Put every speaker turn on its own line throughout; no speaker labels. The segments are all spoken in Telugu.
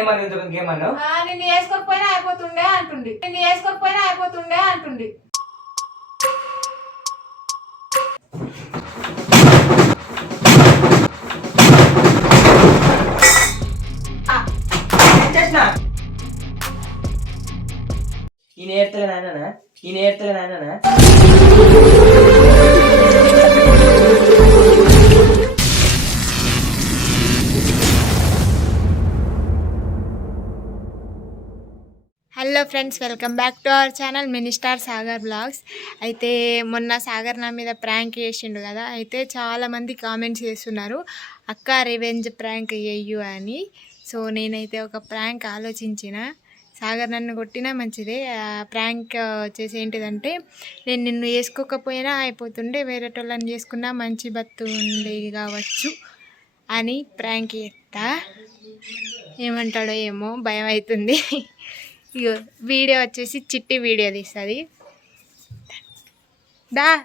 ఏమన్నా ఇంతమందికి ఏమన్నావు
ఆ, నిన్ను వేసుకోకపోయినా అయిపోతుండే అంటుండి. నిన్ను వేసుకోకపోయినా అయిపోతుండే అంటుండి.
ఏం చేసినా ఈయన ఏడ్తలే నాయననా? ఈయన
hello friends welcome back to our channel mini star Sagar blogs. అయితే మొన్న సాగర్ నా మీద ప్రాంక్ చేసిండు కదా అయితే చాలామంది కామెంట్స్ చేస్తున్నారు అక్క రివెంజ్ ప్రాంక్ చేయు అని. సో నేనైతే ఒక ప్రాంక్ ఆలోచించిన. సాగర్ నన్ను కొట్టినా మంచిదే. ప్రాంక్ వచ్చేసి ఏంటిదంటే నేను నిన్ను వేసుకోకపోయినా అయిపోతుండే వేరేటోళ్ళని చేసుకున్నా మంచి బత్తు ఉండేది కావచ్చు అని ప్రాంక్ చేస్తా ఏమంటాడో ఏమో భయం అవుతుంది వీడియో వచ్చేసి చిట్టి వీడియో తీస్తుంది. దా.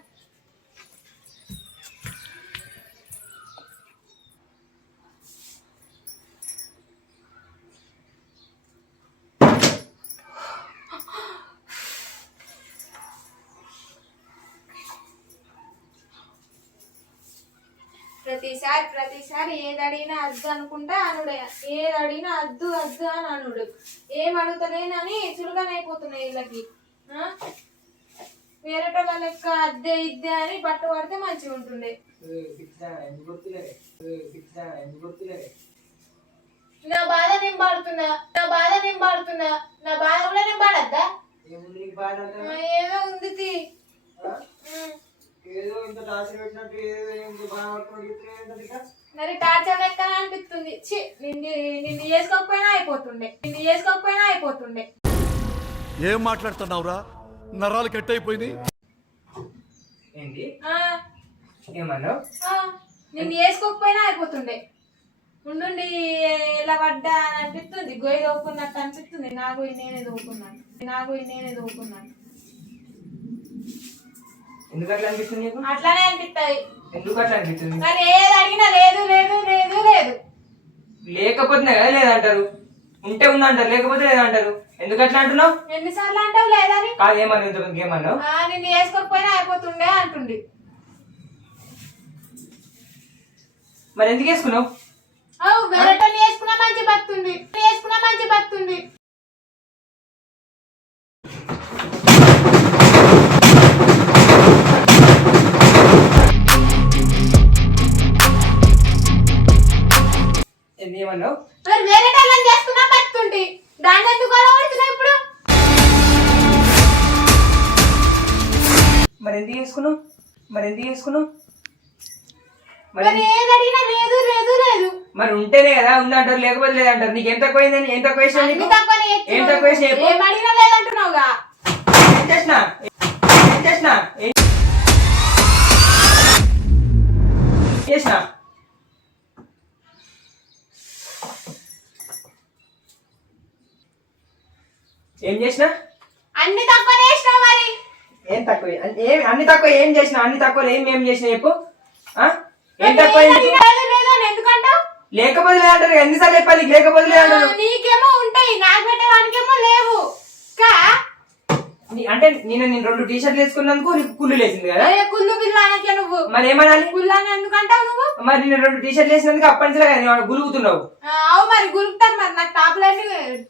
ప్రతిసారి ప్రతిసారి ఏది అడిగినా అద్దు అనుకుంటా అనుడే. ఏది అడిగినా అద్దు అద్దు అని అనుడు. ఏం అడుగుతలేనని చురుగానైపోతున్నాయి వీళ్ళకి? వేరేటోళ్ళ లెక్క అద్దె ఇద్దే అని పట్టు పడితే మంచిగా ఉంటుండే. నా బాధ నేను పాడుతున్నా నా బాధ నేను పాడుతున్నా నా బాధ కూడా నేను పాడద్దా? ఏదో ఉంది.
ఏదో ఇంత టార్చర్ పెట్టినట్టు ఏదో ఏంటి బాగా పట్టుకుంటే
మరి టార్చర్ లెక్క అనిపిస్తుంది. ఛీ, నిన్ను నిన్ను చేసుకోకపోయినా అయిపోతుండే. నిన్ను చేసుకోకపోయినా అయిపోతుండే.
ఏం మాట్లాడుతున్నావురా? నరాలు కట్ అయిపోయింది
ఏంటి ఏమన్నావు?
ఆ, నిన్ను వేసుకోకపోయినా అయిపోతుండే. ఉండుండి ఇలా పడ్డా అని అనిపిస్తుంది. గొయ్యి దోకున్నట్టు అనిపిస్తుంది. నా గొయ్యి నేనే దోకున్నాను నా గొయ్యి నేనే దోకున్నాను
ఎందుకు అట్లా అనిపిస్తుంది నీకు?
అట్లానే
ఎందుకు అట్లా అనిపిస్తుంది?
ఏది అడిగినా లేదు లేదు లేదు లేదు.
లేకపోతే కదా లేదంటారు. ఉంటే ఉందంటారు లేకపోతే లేదంటారు. ఎందుకు అట్లా అంటున్నావు?
ఎన్నిసార్లు అంటావు లేదని
కాదు ఏమన్నావు? ఇంతమందికి ఏమన్నావు
ఆ, నిన్ను వేసుకోకపోయినా అయిపోతుండే అంటుండి.
మరి ఎందుకు వేసుకున్నావు?
అవు వెరటని వేసుకున్నా మంచి బతుంది వేసుకున్నా మంచి బతుంది
ఎందుకు ఏమన్నావు
మరి వేరే టైం చేసుకున్నా బతుంది దాన్ని ఎందుకు ఇప్పుడు?
మరి ఎందుకు మరి ఎందుకు మరి
మరి ఏది అడిగినా లేదు లేదు లేదు.
మరి ఉంటేనే కదా ఉందంటారు లేకపోతే లేదంటారు. నీకు ఎంత తక్కువైందని ఏం తక్కువ వేసినా
అన్ని
నీకు?
తక్కువనే
ఏం
చేస్తున్నావు.
తక్కువ వేసినా చెప్పు.
ఏం అడిగినా లేదంటున్నావుగా.
ఏం చేసినా? ఏం చేసినా? ఏం చేసినా? ఏం చేసినా?
అన్ని తక్కువనే చేసినావు మరి.
ఏం తక్కువ ఏం అన్ని తక్కువ ఏం చేసినా అన్ని తక్కువ ఏం ఏం చేసినా చెప్పు. ఆ? ఏం తక్కువ లేకపోతే లేదంటారు ఎన్నిసార్లు చెప్పాలి లేకపోతే లేదంటారు
నీకేమో ఉంటాయి నాకు పెట్టడానికేమో లేవు. కా?
అంటే నేను నేను రెండు టీ షర్ట్లు వేసుకున్నందుకు నీకు కుళ్ళు లేసింది కదా?
ఏ కుళ్ళు బిల్లానకే నువ్వు?
మరి ఏమనాలి?
కుళ్ళని ఎందుకంటావు నువ్వు?
మరి నేను రెండు టీ షర్ట్లు వేసినందుకు అప్పటి నుంచి కదా గులుగుతున్నావు.
ఆ, అవు మరి గురుకుతారు మరి. నాకు టాప్లు అన్ని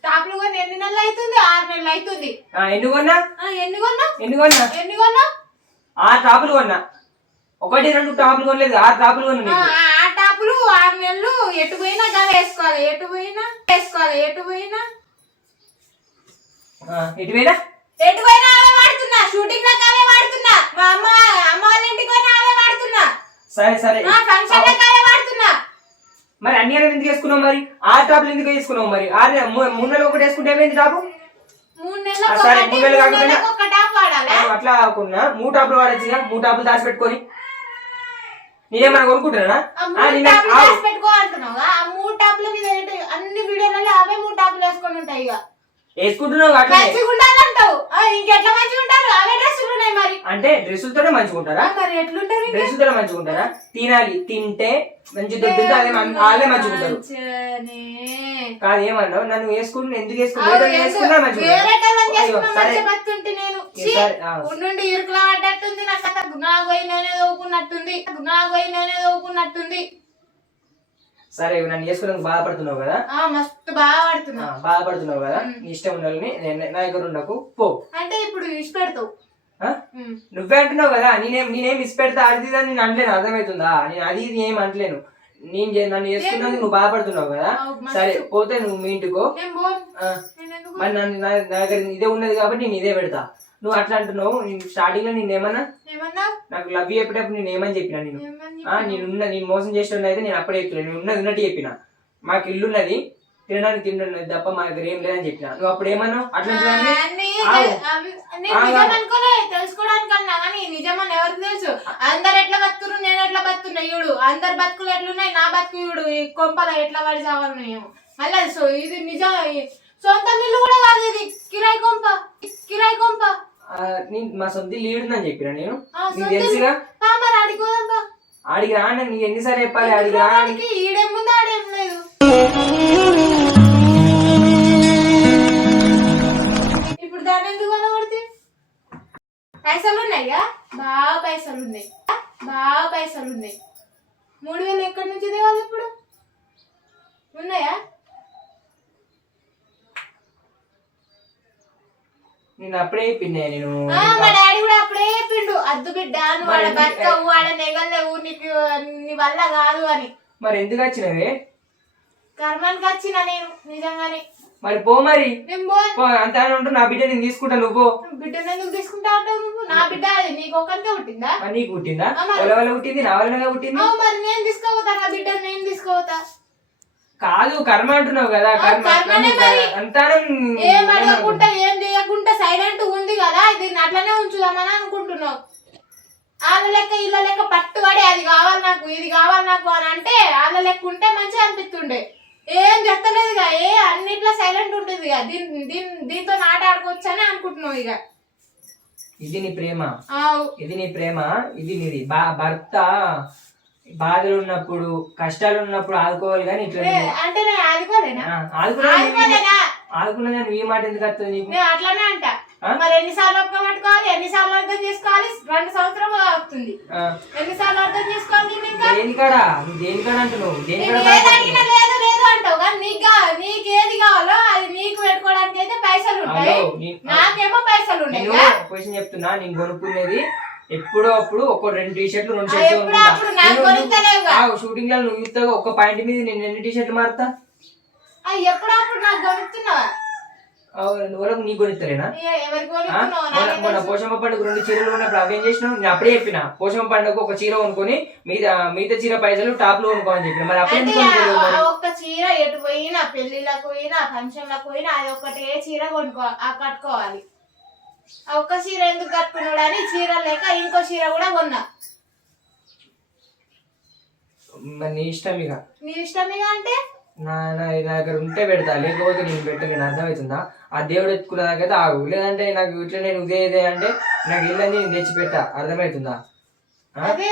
టాప్లు కొని ఎన్ని నెలలు అవుతుంది? ఆరు నెలలు అవుతుంది.
ఆ, ఎన్ని కొన్నా?
ఆ, ఎన్ని కొన్నావు
ఎన్ని కొన్నా?
ఎన్ని కొన్నావు
ఆరు టాపులు కొన్నా. ఒకటి రెండు టాపులు కొనలేదు. ఆరు టాపులు కొన్నా
ఆ,
నీకు.
ఆ టాపులు ఆరు నెలలు ఎటు పోయినా గవ వేసుకోవాలి. ఎటు పోయినా? వేసుకోవాలి. ఎటు పోయినా?
ఆ, ఎటువైనా
ఎటు పోయినా అవే వాడుతున్నా. షూటింగ్లకు అవే వాడుతున్నా. మా అమ్మ అమ్మ వాళ్ళ ఇంటికి పోయినా అవే వాడుతున్నా.
సరే సరే.
ఆ ఫంక్షన్లకు అవే వాడుతున్నా.
మరి అన్ని అన్నీ ఎందుకు వేసుకున్నావు మరి? ఆరు టాపులు ఎందుకు వేసుకున్నావు మరి? మూ- మూడు నెలలు ఒకటి వేసుకుంటే ఏమైంది టాపు?
మూడు
ఆ, సరే, నెలలు కాకపోయినా-
ఒక టాప్ వాడాలా?
ఆ, అట్లా కాకుండా మూడు టాపులు వాడచ్చు మూడు టాపులు దాచి పెట్టుకొని నేనేమన్నా కొనుక్కుంటున్నా
ఆ పెట్టుకో అంటున్నావా ఆ మూడు టాప్ల మీద? అన్ని వీడియోలలో అవే మూడు టాప్లు వేసుకొని ఉంటాయి ఇక
వేసుకుంటున్నావు
మంచిగా ఉండాలంటావు. ఆ, ఇంకెట్లా మంచిగా ఉంటారు? అవే డ్రెస్సులు ఉన్నాయి మరి.
అంటే డ్రెస్సులతోనే
మరి ఎట్లుంటారు ఇంకా?
డ్రెస్సులతోనే ఉంటారా? తినాలి తింటే మంచి అదే వాళ్ళే
మంచిగానే.
కాదు ఏమన్నావు? నన్ను వేసుకుంటున్నా ఎందుకు
ఏందో
వేసుకున్నా
వేరే
అయ్యో,
చేసుకున్నా
సరే.
బతుంటే నేను.
ఏ,
ఛీ,
సరే, ఆ.
ఉండుండి ఇరుకులా పడ్డట్టుంది నాకు అంత గుణాలు పోయి నేనే చదువుకున్నట్టుంది గుణాలు పోయి నేనే చదువుకున్నట్టుంది
సరే నన్ను వేసుకున్నందుకు బాధపడుతున్నావు కదా?
మస్తు బాగా
ఆ,
పడుతున్నా
బాధపడుతున్నావు కదా? నీ ఇష్టం ఉండాలని నా దగ్గర ఉండకు పో.
అంటే ఇప్పుడు ఇష్ట పెడతావు.
ఆ?
ఉమ్.
నువ్వే అంటున్నావు కదా నేనేం నేనేం మిస్ పెడతా అది నేను అనలేను అర్థమవుతుందా? నేను అది ఇది ఏం అనలేను. నేను నన్ను చేసుకున్నందుకు నువ్వు బాధపడుతున్నావు కదా. సరే పోతే నువ్వు మీ ఇంటికో. మరి నన్ను నా దగ్గర ఇదే ఉన్నది కాబట్టి నేను ఇదే పెడతా. నువ్వు అట్లా అంటున్నావు? నేను స్టార్టింగ్లో నేను ఏమన్నా?
ఏమన్నా?
నాకు లవ్ చెప్పేటప్పుడు నేను ఏమని చెప్పినా నేను? నేను ఉన్న నేను మోసం చేసిన అయితే నేను అప్పుడే చెప్తున్నా నేను ఉన్నది ఉన్నట్టు చెప్పిన. మాకు ఇల్లు ఉన్నది తినడానికి తింటున్నది తప్ప మా దగ్గర ఏం లేదని చెప్పిన. నువ్వు అప్పుడు ఏమన్నావు? అట్లా
నిజమని ఎవరికి తెలుసు? అందరు ఎట్లా బతుకురు నేను ఎట్లా బతుకున్నా? ఇయుడు అందరు బతుకులు ఎట్లున్నాయి నా బతుకు ఇయుడు ఈ కొంపల ఎట్లా పడి చావాలన్నాయేమో మళ్ళీ సో ఇది నిజం సొంత ఇల్లు కూడా కాదు ఇది. కిరాయి కొంప. కిరాయి కొంప.
మా సొంత ఇల్లు ఈడుందని చెప్పిన నేను? నీకు.
పా మరి ఆడిపోదాంపా
ఆడికి రాను? నీకు ఎన్నిసార్లు చెప్పాలి? ఆడికి రా అని.
వాడికి ఈడేముంది ఆడేం లేదు. ఇప్పుడు దాన్ని ఎందుకు కొనబడితే పైసలు ఉన్నాయా బాగా పైసలు ఉన్నాయి. బాగా పైసలు ఉన్నాయి. మూడు వేలు ఎక్కడి నుంచి తేవాలి ఇప్పుడు? ఉన్నాయా?
నేను అప్పుడే చెప్పిండే నేను
మా డాడీ కూడా అప్పుడే చెప్పిండు అద్దు బిడ్డ నువ్వు ఆడ బతకవు ఆడ నెగలేవు నీకు నీ వల్ల కాదు అని.
మరి ఎందుకు వచ్చినవే
కర్మానికి వచ్చిన నేను నిజంగానే.
మరి పో మరి.
నేను
పో, అంత ఉంటూ నా బిడ్డ నేను తీసుకుంటా నువ్వు
బిడ్డను ఎందుకు తీసుకుంటా అంటావు నువ్వు? నా బిడ్డ అది నీకు ఒక్కరికే పుట్టిందా?
నీకు పుట్టిందా? వాళ్ళ వల్ల పుట్టింది? నా వల్లనే పుట్టింది?
మరి నేను తీసుకోపోతా నా బిడ్డను నేను తీసుకోపోతా.
కాదు కర్మ అంటున్నావు కదా కర్మ.
ఏం అడగకుండా ఏం చేయకుండా సైలెంట్ ఉంది కదా దీన్ని అట్లనే ఉంచుదామని అనుకుంటున్నావు. వాళ్ళ లెక్క ఇళ్ళ లెక్క పట్టుబడి అది కావాలి నాకు ఇది కావాలి నాకు అని అంటే వాళ్ళ లెక్క ఉంటే మంచిగా అనిపిస్తుండే. ఏం చెప్తలేదుగా ఏ అన్నిట్లో సైలెంట్ ఉంటుంది ఇక దీని దీని దీంతో ఆట ఆడుకోవచ్చు అని అనుకుంటున్నావు ఇక.
ఇది నీ ప్రేమ.
ఆవు.
ఇది నీ ప్రేమ ఇది నీది. బా భర్త బాధలు ఉన్నప్పుడు కష్టాలు ఉన్నప్పుడు ఆదుకోవాలి కానీ ఇట్లా
అంటే నేను ఆదుకోలేనా?
ఆ, ఆదుకున్నా నువ్వు-
ఆదుకోలేనా?
ఆదుకున్నా కానీ ఈ మాట ఎందుకు వస్తుంది నీకు?
నేను అట్లానే అంట? మరి ఎన్నిసార్లు ఒక్క పట్టుకోవాలి? ఎన్నిసార్లు అర్థం చేసుకోవాలి? రెండు సంవత్సరం అవుతుంది. ఎన్నిసార్లు అర్థం చేసుకోవాలి
దేనికాడా? దేనికాడ అంటున్నావు? దేనికాడ
అంటావు. కానీ నీకు నీకు ఏది కావాలో అది నీకు పెట్టుకోవడానికి అయితే పైసలు ఉంటాయి. నాకేమో పైసలు ఉన్నాయి?
నేను క్వశ్చన్ చెప్తున్నా. నేను కొనుక్కునేది ఎప్పుడో అప్పుడు ఒక రెండు టీ షర్ట్లు రెండు షర్ట్లు. షూటింగ్లో నువ్వు ఇస్తావు ఒక్క పాయింట్ మీద నేను ఎన్ని టీ షర్ట్లు మారుతా కొనిస్తలేనా
ఎవరికి
ఆ?
కొనుక్కున్నావు
మొన్న? పోషమ్మ పండుగ రెండు చీరలు ఉన్నప్పుడు అవేం చేసినావు? నేను అప్పుడే చెప్పిన పోషమ్మ పండుగ ఒక చీర కొనుక్కొని మిగతా మిగతా చీర పైసలు టాప్లో కొనుక్కో అని చెప్పిన మరి? అప్పుడు ఎందుకు
ఒక్క చీర ఎటు పోయినా పెళ్ళిళ్ళకు పోయినా ఫంక్షన్లకు పోయినా అది ఒక్కటే చీర కొనుక్కో ఆ కట్టుకోవాలి. ఒక్క చీర ఎందుకు కట్టుకున్నాడు అని చీర లేక ఇంకో చీర కూడా కొన్నా.
మరి నీ ఇష్టం ఇక.
నీ ఇష్టం ఇక అంటే?
నా నా నా దగ్గర ఉంటే పెడతా లేకపోతే నేను పెట్ట నేను అర్థమవుతుందా? ఆ దేవుడు ఎత్తుకున్న దాకైతే ఆగు. లేదంటే నాకు ఇట్లా నేను ఇదే అంటే నాకు ఇల్లని నేను తెచ్చి పెట్టా అర్థమవుతుందా?
అదే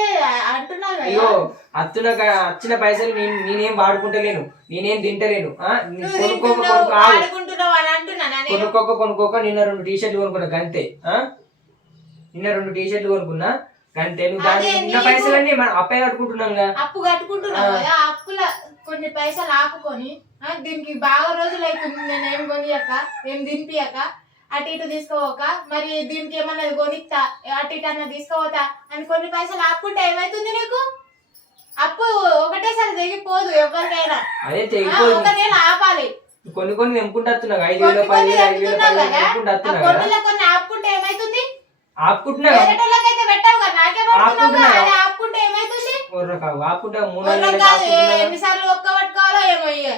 అంటున్నావు కదా.
అయ్యో అత్తున వచ్చిన పైసలు నేను నేనేం వాడుకుంటలేను నేనేం తింటలేను కొనుక్కోక కొనుక్కోక నిన్న రెండు టీ షర్ట్లు కొనుక్కున్నా గంతే ఆ? నిన్న రెండు టీ షర్ట్లు కొనుక్కున్నా గంతే. నువ్వు దాని
నీకు-
పైసలన్నీ మనం అప్పే కట్టుకుంటున్నాం
అప్పు ఆ. అప్పుల కొన్ని పైసలు ఆపుకొని దీనికి బాగా రోజులు అవుతుంది నేను ఏం కొనియక ఏం దింపియక అటు ఇటు తీసుకోవక మరి దీనికి ఏమన్నా కొనిస్తా అటు ఇటు అన్న తీసుకోవతా అని కొన్ని పైసలు ఆపుకుంటే ఏమైతుంది నీకు? అప్పు ఒకటేసారి తెగిపోదు. ఎవరికైనా ఒక నెల ఆపాలి.
కొన్ని కొన్ని ఐదు వేలు పది వేలు ఐదు వేలు పది వేలు
ఆపుకుంటే ఏమైతుంది?
ఆపుకుంటున్నా
వేరేటోళ్ళకైతే పెట్టావు కదా నాకే పెడుతున్నావు ఆపుకుంటే ఏమైతుంది?
ఆపుకుంటా మూడు
ఎన్నిసార్లు ఒక్క పట్టుకోవాలో ఏమో ఇక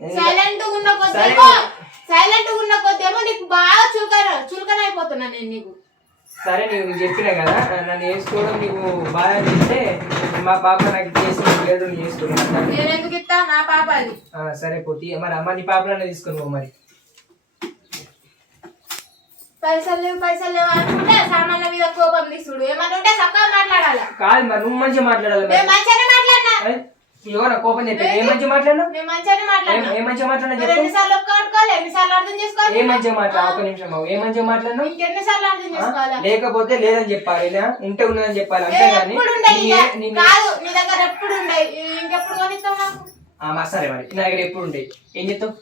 సైలెంట్ ఉన్న సైలెంట్ ఉన్న కొద్దేమో నీకు బాగా చులకన చులకన అయిపోతున్నా నేను నీకు.
సరే నీకు చెప్పినా కదా నన్ను వేసుకోవడం నీకు బాగా అనిపిస్తే మా పాప నాకు చేసి లేదు చేసుకున్నాను
నేను ఎందుకు ఇస్తా? నా పాప అది.
సరే పోతి. మరి అమ్మ నీ పాపలనే తీసుకుని పో మరి.
పైసలు లేవు పైసలు లేవు అనుకుంటే సామాన్ల మీద కోపం తీసుడు ఏమన్నా ఉంటే చక్కగా మాట్లాడాలి?
కాదు మరి నువ్వు మంచిగా మాట్లాడాలి
మంచిగానే మాట్లాడినా.
నా కోపం చెప్పి? ఏ
మేము మంచిగానే
ఏం
మాట్లాడినా.
ఏ మంచిగా మాట్లాడినా
మరి
చెప్పు.
ఎన్నిసార్లు ఒప్పుకోవాలి ఎన్నిసార్లు అర్థం
ఏ
చేసుకోవాలి
మంచిగా మాట్లా ఒక నిమిషం. ఏ
అర్థం చేసుకోవాలా?
లేకపోతే లేదని చెప్పాలి ఇలా ఉంటే ఉన్నదని చెప్పాలి అంతే కానీ
ఎప్పుడు ఉండే
నీ-
ఇక?
నీ-
కాదు నీ దగ్గర ఎప్పుడు ఉండే? ఇంకెప్పుడు కొనిస్తావు నాకు
ఆ, మా సరే మరి. నా దగ్గర ఎప్పుడు ఉంటాయి ఏం చెప్తావు?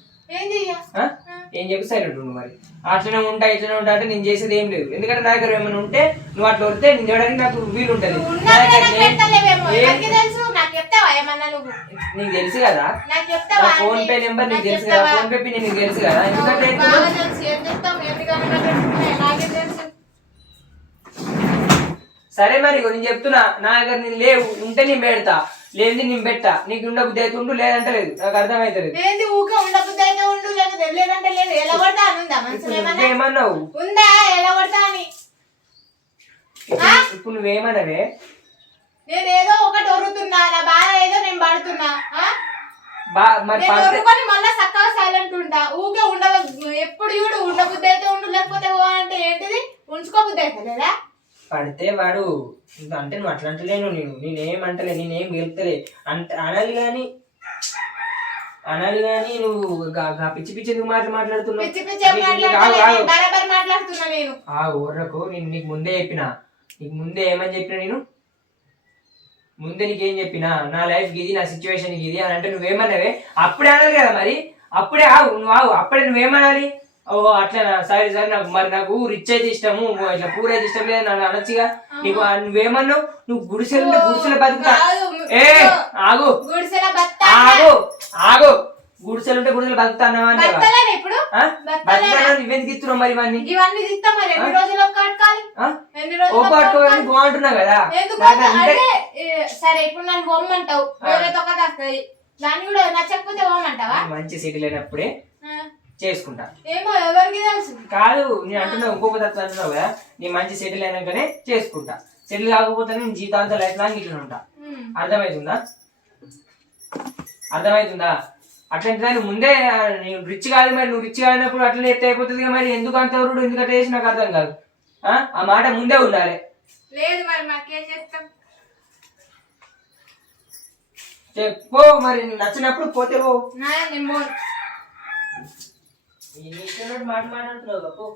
ఏం
చెప్పి? సైలెంట్ ఉండు మరి. అట్లనే ఉంటా ఇట్లనే ఉంటా అంటే నేను చేసేది ఏం లేదు. ఎందుకంటే నా దగ్గర ఏమైనా ఉంటే నువ్వు అట్లా వస్తే నేను చేయడానికి నాకు వీలు ఉంటుంది
చెప్తావా ఏమన్నా నువ్వు?
నీకు తెలుసు కదా.
నాకు చెప్తావా
ఫోన్ పే? నెంబర్ నీకు తెలుసు కదా? ఫోన్ పే పిన్ నీకు తెలుసు కదా. ఎందుకంటే?
బాగా తెలుసు. ఏం తెలుసు.
సరే మరి నేను చెప్తున్నా. నా దగ్గర నేను లేవు. ఉంటే నేను పెడతా. లేనిది నేను పెట్టా. నీకు ఉండబుద్ధి అయితే ఉండు లేదంటే లేదు. నాకు అర్థమైతలేదు.
ఏంది ఊకే ఉండబుద్ధి అయితే ఉండు. లేదంటే లేదు. ఎలా అని ఉందా? ఎలా అని?
ఇప్పుడు నువ్వేమన్నావే
నేను ఏదో ఒకటి ఒరుతున్నా నా బాధ ఏదో నేను పడుతున్నా ఒరుకొని మళ్ళీ చక్కగా సైలెంట్ ఉంటా. ఊకే ఉండవ ఎప్పుడు చూడు ఉండబుద్ధి అయితే ఉండు లేకపోతే ఓ అంటే ఏంటిది? ఉంచుకోబుద్ధి అయితే లేదా?
పడితే వాడు అంటే నువ్వు అట్లా అంటలేను నేను నేనేం అంటలే నేనేం గెలుతలే అంటే అనాలి కానీ అనాలి కానీ నువ్వు పిచ్చి పిచ్చి ఎందుకు మాటలు మాట్లాడుతున్నావు? ఆ ఊర్రకు నేను నీకు ముందే చెప్పిన. నీకు ముందే ఏమని చెప్పిన నేను? ముందే నీకేం చెప్పినా? నా లైఫ్ ఇది నా సిచ్యువేషన్ ఇది అని అంటే నువ్వేమన్నావే అప్పుడే అనాలి కదా మరి. అప్పుడే ఆగు నువ్వు ఆగు. అప్పుడే నువ్వేమనాలి? ఓహో అట్లా సరే సరే నాకు మరి నాకు రిచ్ అయితే ఇష్టము. ఇట్లా పూర్ అయితే ఇష్టం లేదు నాకు అనొచ్చుగా. నీకు నువ్వేమన్నావు? నువ్వు గుడిసెలు గుడిసెల బతుకుతా. ఏ ఆగు. ఆగు ఆగు. గుడిసెలు ఉంటే గుడిసెలు అంటే
బత్తలేను ఇప్పుడు?
నువ్వెందుకు ఇస్తున్నావు మరి ఇవన్నీ?
ఇవన్నీ తీస్తా మరి. ఎన్ని రోజులు కట్టుకోవాలి
ఓ పట్టుకోవాలి బాగుంటున్నావు కదా.
సరే ఇప్పుడు నన్ను బొమ్మంటావు వేరే తొక్కది వస్తుంది దాన్ని కూడా నచ్చకపోతే బొమ్మంటావా
మంచి సిటీ లేనప్పుడే చేసుకుంటా.
ఏమో ఎవరికి తెలుసు?
కాదు నేను అంటున్నావు ఇంకొక తత్వం అంటున్నావు కదా నేను మంచి సెటిల్ అయినాకనే చేసుకుంటా. సెటిల్ కాకపోతే నేను జీవితాంతం లైఫ్ లాంగ్ ఇట్లా ఉంటా. అర్థమవుతుందా అర్థమవుతుందా అట్లాంటి దాన్ని ముందే నేను రిచ్ కాదు మరి నువ్వు రిచ్ కానప్పుడు అట్లనే ఎత్తే అయిపోతుంది మరి ఎందుకు అంత ఎవరు ఎందుకు అట్లా చేసి నాకు అర్థం కాదు. ఆ? ఆ మాట ముందే ఉండాలి.
లేదు మరి మాకేం చేస్తాం?
చెప్పు మరి నచ్చినప్పుడు పోతే పో.
నా నిమ్మో.
నీ ఇష్టం మాట మాట్లాడుతున్నావు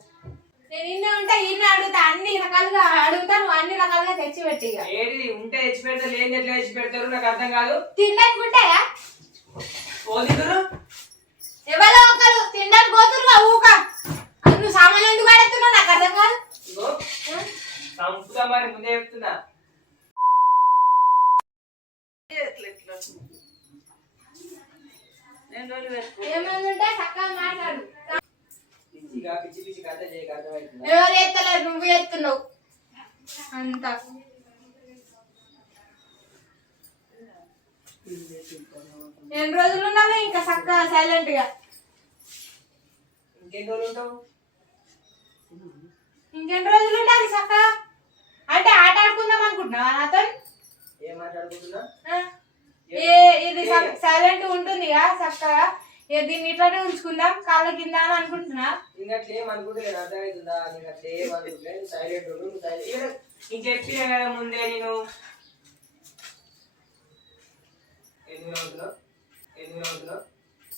నేను ఇన్నే ఉంటా ఇన్నే అడుగుతా అన్ని రకాలుగా అడుగుతా నువ్వు అన్ని రకాలుగా తెచ్చి పెట్టి.
ఏది ఉంటే తెచ్చి పెడతారు లేని ఎట్లా తెచ్చి పెడతారు నాకు అర్థం కాదు.
తినడానికి ఉంటాయా?
పోదిగురు
ఎవరో ఒకరు తినడానికి పోతురుగా ఊక అది నువ్వు సామాన్లు ఎందుకు పడేస్తున్నావు నాకు అర్థం కాదు
ఇగో చంపుతా మరి ముందే చెప్తున్నా
ఏమైందంటే చక్కగా మాట్లాడు
పిచ్చిగా పిచ్చి పిచ్చి కథ చేయక అర్థమవుతుందా
ఎవరు ఎత్తలేరు నువ్వు ఎత్తున్నావు అంత ఎన్ని రోజులు ఉన్నావు ఇంకా చక్కగా సైలెంట్గా.
ఇంకెన్ని రోజులు ఉంటావు?
ఇంకెన్ని రోజులు ఉండాలి చక్కగా అంటే ఆట ఆడుకుందాం అనుకుంటున్నావా నాతో
ఏం మాట్లాడుకుంటున్నా
ఆ? ఏ ఇది సైలెంట్ ఉంటుంది చక్కగా ఇక దీన్ని ఇట్లానే ఉంచుకుందాం కాళ్ళ కింద అని అనుకుంటున్నా.
ఇంకా అట్లా ఏం అనుకుంటలేదు అర్థమవుతుందా? నీకు అట్లా ఏం అనుకుంటలేదు సైలెంట్ నీకు చెప్పిన కదా ముందే నేను. ఎందుకు ఎందుకు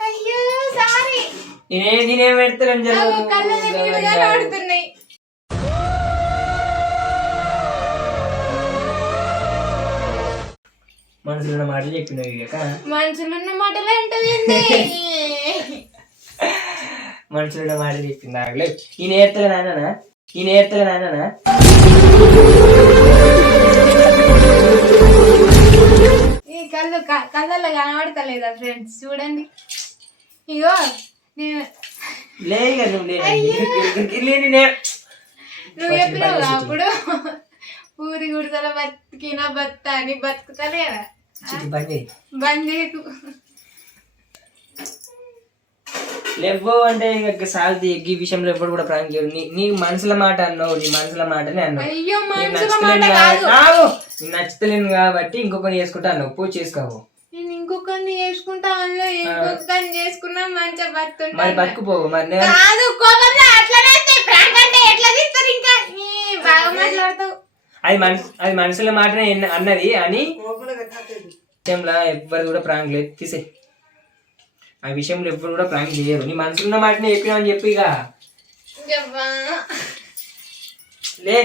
అయ్యో సారీ.
నేనే నేనేం
నీళ్ళుగా ఆడుతున్నాయి.
మనసులో మాటలు చెప్పినవి ఇక
మనుషులున్న మాటలు ఏంటది
మనసులో మాటలు చెప్పింది ఆగలేదు ఈ నేర్తలే నాన్న ఈ నేర్తలే నాన్న
ఈ కళ్ళు కళ్ళల్లో కనబడతలేదా ఫ్రెండ్స్ చూడండి. ఇగో నేను
నువ్వు
చెప్పినావు అప్పుడు ఊరి గుడిసెల బతికిన బత్త అని బతుకుతలేదా.
బంద్
చేయకు
లేవు అంటే ఇక సాల్ది ఈ విషయంలో ఎప్పుడు కూడా ప్రాంక్ చేయడు. నీ నీ మనసుల మాట అన్నావు నీ మనసుల మాటనే అన్నావు. నచ్చుతలేను
మాట
కాబట్టి-
కాదు.
ఆగు. నీకు నచ్చుతలేను కాబట్టి ఇంకొకరిని చేసుకుంటా అన్నావు. పూజ చేసుకోవు
నేను ఇంకొకరిని చేసుకుంటా ఇంకొకరిని చేసుకున్నా మంచిగా
మరి బతుకుపోవు మరి నేను
కాదు కోపంలో అట్లనే. ప్రాంక్ అంటే ఎట్లా తీస్తారు ఇంకా? నీ బాగా మాట్లాడతావు.
అది మనసు అది మనసుల మాటనే అన్నది అని విషయంలో ఎవ్వరు కూడా ప్రాంక్ లేదు. తీసే ఆ విషయంలో ఎవ్వరు కూడా ప్రాంక్ చేయరు. నీ మనసులో మాటనే చెప్పినా అని చెప్పి ఇక. లే.